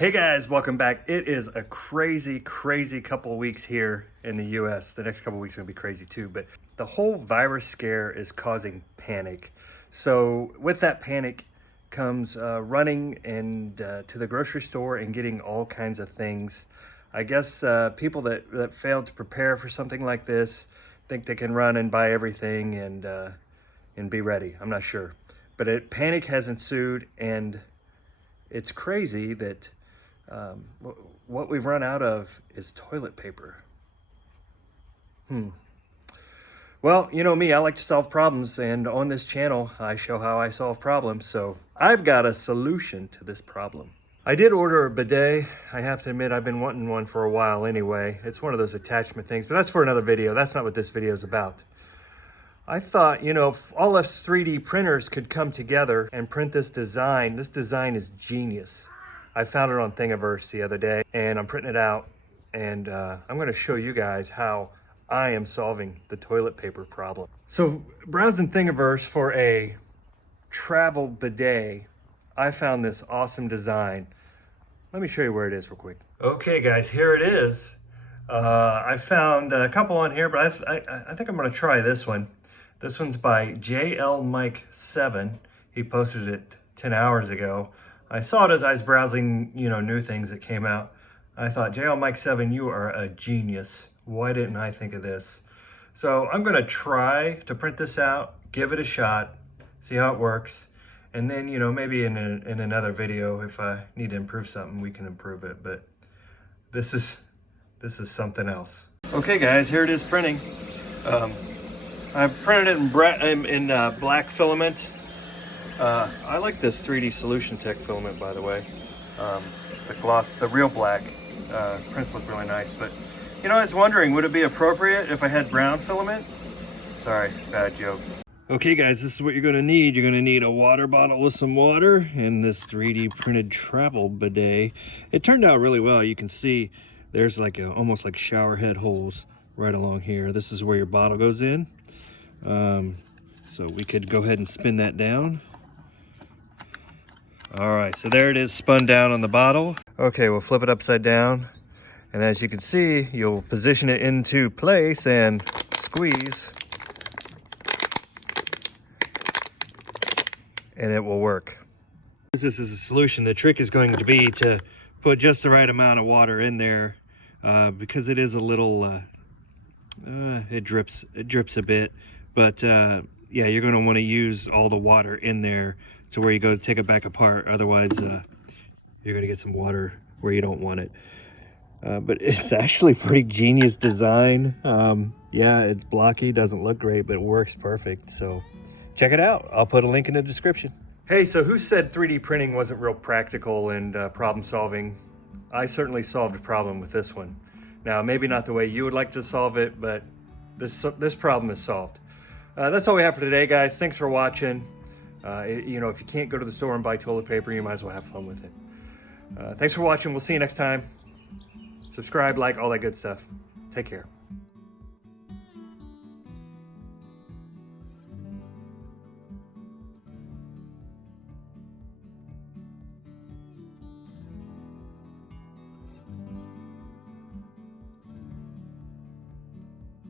Hey guys, welcome back. It is a crazy couple of weeks here in the US. The next couple of weeks are gonna be crazy too, but the whole virus scare is causing panic. So with that panic comes running and to the grocery store and getting all kinds of things. I guess people that failed to prepare for something like this think they can run and buy everything and be ready. I'm not sure. But panic has ensued, and it's crazy that what we've run out of is toilet paper. Well, you know me, I like to solve problems, and on this channel, I show how I solve problems, so I've got a solution to this problem. I did order a bidet. I have to admit, I've been wanting one for a while anyway. It's one of those attachment things, but that's for another video. That's not what this video is about. I thought, you know, if all us 3D printers could come together and print this design is genius. I found it on Thingiverse the other day, and I'm printing it out, and I'm going to show you guys how I am solving the toilet paper problem. So browsing Thingiverse for a travel bidet, I found this awesome design. Let me show you where it is real quick. Okay guys, here it is. I found a couple on here, but I think I'm going to try this one. This one's by JL Mike 7. He posted it 10 hours ago. I saw it as I was browsing, you know, new things that came out. I thought, JL Mike 7, you are a genius. Why didn't I think of this? So I'm gonna try to print this out, give it a shot, see how it works. And then, you know, maybe in another video, if I need to improve something, we can improve it. But this is something else. Okay guys, here it is printing. I've printed it in black filament. I like this 3D Solution Tech filament, by the way. The gloss, the real black prints look really nice. But you know, I was wondering, would it be appropriate if I had brown filament? Sorry, bad joke. Okay guys, this is what you're gonna need. You're gonna need a water bottle with some water and this 3D printed travel bidet. It turned out really well. You can see there's like almost like shower head holes right along here. This is where your bottle goes in. So we could go ahead and spin that down. All right, so there it is, spun down on the bottle. Okay, we'll flip it upside down. And as you can see, you'll position it into place and squeeze. And it will work. This is a solution. The trick is going to be to put just the right amount of water in there because it is a little, it drips a bit. But yeah, you're going to want to use all the water in there to where you go to take it back apart. Otherwise, you're going to get some water where you don't want it. But it's actually pretty genius design. Yeah, it's blocky, doesn't look great, but it works perfect. So check it out. I'll put a link in the description. Hey, so who said 3D printing wasn't real practical and problem solving? I certainly solved a problem with this one. Now, maybe not the way you would like to solve it, but this problem is solved. That's all we have for today, guys. Thanks for watching. You know, if you can't go to the store and buy toilet paper, you might as well have fun with it. Thanks for watching. We'll see you next time. Subscribe, like, all that good stuff. Take care.